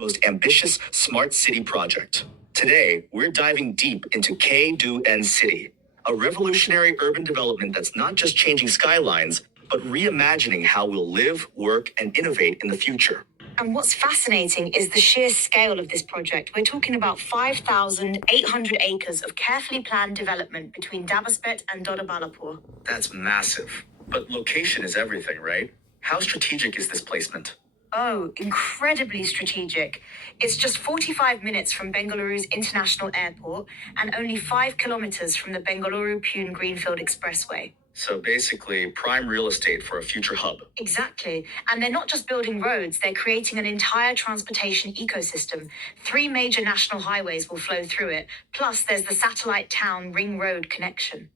most ambitious smart city project. Today, we're diving deep into KWIN City, a revolutionary urban development that's not just changing skylines, but reimagining how we'll live, work, and innovate in the future. And what's fascinating is the sheer scale of this project. We're talking about 5,800 acres of carefully planned development between Dabaspet and Doddaballapur. That's massive. But location is everything, right? How strategic is this placement? Oh, incredibly strategic. It's just 45 minutes from Bengaluru's International Airport and only 5 kilometers from the Bengaluru-Pune Greenfield Expressway. So basically, prime real estate for a future hub. Exactly. And they're not just building roads, they're creating an entire transportation ecosystem. 3 major national highways will flow through it. Plus, there's the satellite town Ring Road connection.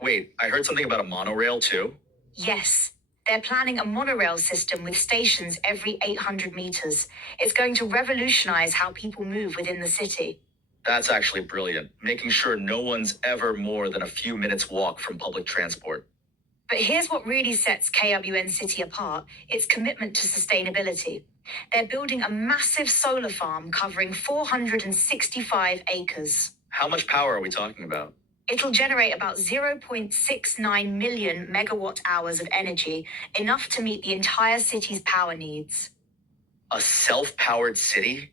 Wait, I heard something about a monorail too? Yes. They're planning a monorail system with stations every 800 meters. It's going to revolutionize how people move within the city. That's actually brilliant, making sure no one's ever more than a few minutes walk from public transport. But here's what really sets KWIN City apart, its commitment to sustainability. They're building a massive solar farm covering 465 acres. How much power are we talking about? It'll generate about 0.69 million megawatt hours of energy, enough to meet the entire city's power needs. A self-powered city?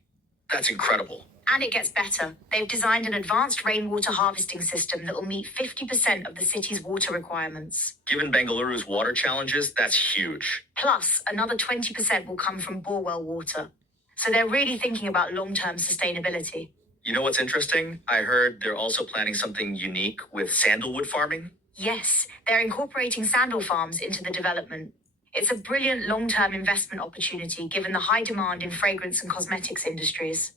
That's incredible. And it gets better. They've designed an advanced rainwater harvesting system that will meet 50% of the city's water requirements. Given Bengaluru's water challenges, that's huge. Plus, another 20% will come from borewell water. So they're really thinking about long-term sustainability. You know what's interesting? I heard they're also planning something unique with sandalwood farming. Yes, they're incorporating sandal farms into the development. It's a brilliant long-term investment opportunity given the high demand in fragrance and cosmetics industries.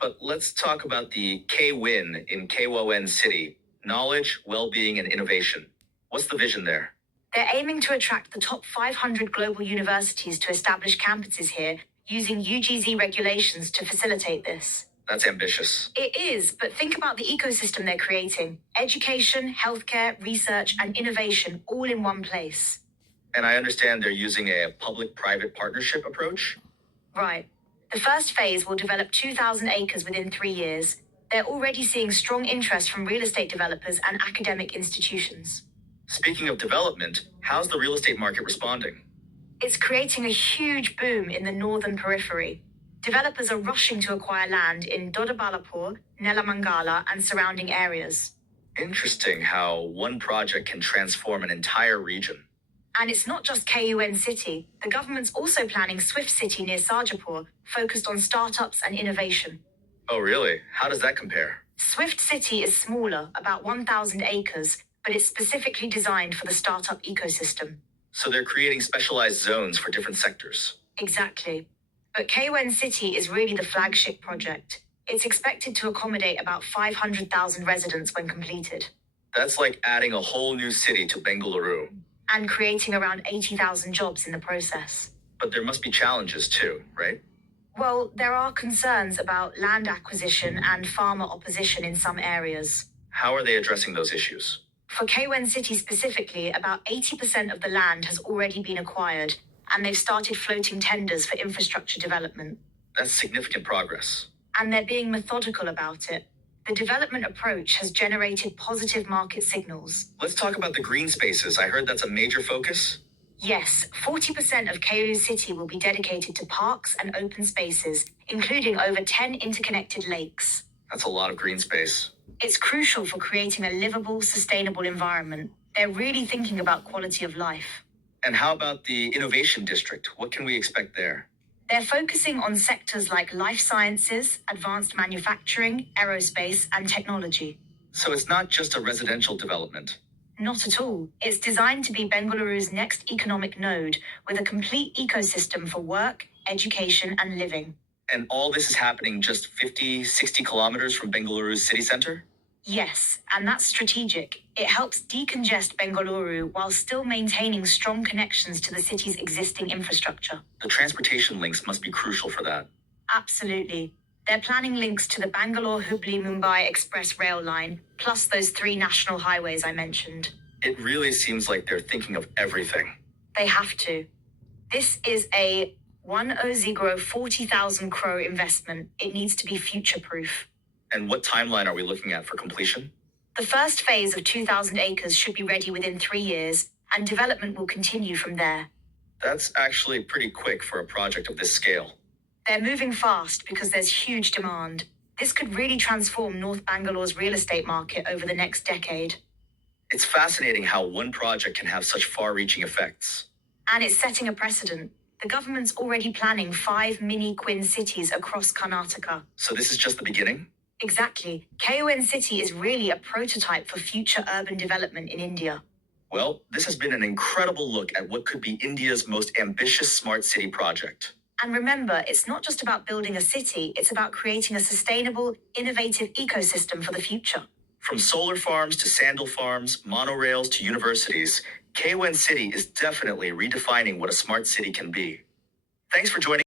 But let's talk about the KWIN in KWIN City. Knowledge, well-being, and innovation. What's the vision there? They're aiming to attract the top 500 global universities to establish campuses here, using UGZ regulations to facilitate this. That's ambitious. It is, but think about the ecosystem they're creating. Education, healthcare, research, and innovation all in one place. And I understand they're using a public-private partnership approach? Right. The first phase will develop 2,000 acres within 3 years. They're already seeing strong interest from real estate developers and academic institutions. Speaking of development, how's the real estate market responding? It's creating a huge boom in the northern periphery. Developers are rushing to acquire land in Doddaballapur, Nelamangala, and surrounding areas. Interesting how one project can transform an entire region. And it's not just KWIN City. The government's also planning Swift City near Sarjapur, focused on startups and innovation. Oh, really? How does that compare? Swift City is smaller, about 1,000 acres, but it's specifically designed for the startup ecosystem. So they're creating specialized zones for different sectors. Exactly. But KWIN City is really the flagship project. It's expected to accommodate about 500,000 residents when completed. That's like adding a whole new city to Bengaluru. And creating around 80,000 jobs in the process. But there must be challenges too, right? Well, there are concerns about land acquisition and farmer opposition in some areas. How are they addressing those issues? For KWIN City specifically, about 80% of the land has already been acquired, and they've started floating tenders for infrastructure development. That's significant progress. And they're being methodical about it. The development approach has generated positive market signals. Let's talk about the green spaces. I heard that's a major focus. Yes, 40% of KWIN City will be dedicated to parks and open spaces, including over 10 interconnected lakes. That's a lot of green space. It's crucial for creating a livable, sustainable environment. They're really thinking about quality of life. And how about the innovation district? What can we expect there? They're focusing on sectors like life sciences, advanced manufacturing, aerospace, and technology. So it's not just a residential development. Not at all. It's designed to be Bengaluru's next economic node, with a complete ecosystem for work, education, and living. And all this is happening just 50, 60 kilometers from Bengaluru's city center? Yes, and that's strategic. It helps decongest Bengaluru while still maintaining strong connections to the city's existing infrastructure. The transportation links must be crucial for that. Absolutely. They're planning links to the Bangalore-Hubli-Mumbai Express rail line, plus those 3 national highways I mentioned. It really seems like they're thinking of everything. They have to. This is a One Ozigro 40,000 crore investment. It needs to be future-proof. And what timeline are we looking at for completion? The first phase of 2,000 acres should be ready within 3 years, and development will continue from there. That's actually pretty quick for a project of this scale. They're moving fast because there's huge demand. This could really transform North Bangaluru's real estate market over the next decade. It's fascinating how one project can have such far-reaching effects. And it's setting a precedent. The government's already planning 5 mini KWIN cities across Karnataka. So this is just the beginning? Exactly. KWIN City is really a prototype for future urban development in India. Well, this has been an incredible look at what could be India's most ambitious smart city project. And remember, it's not just about building a city, it's about creating a sustainable, innovative ecosystem for the future. From solar farms to sandal farms, monorails to universities, KWIN City is definitely redefining what a smart city can be. Thanks for joining.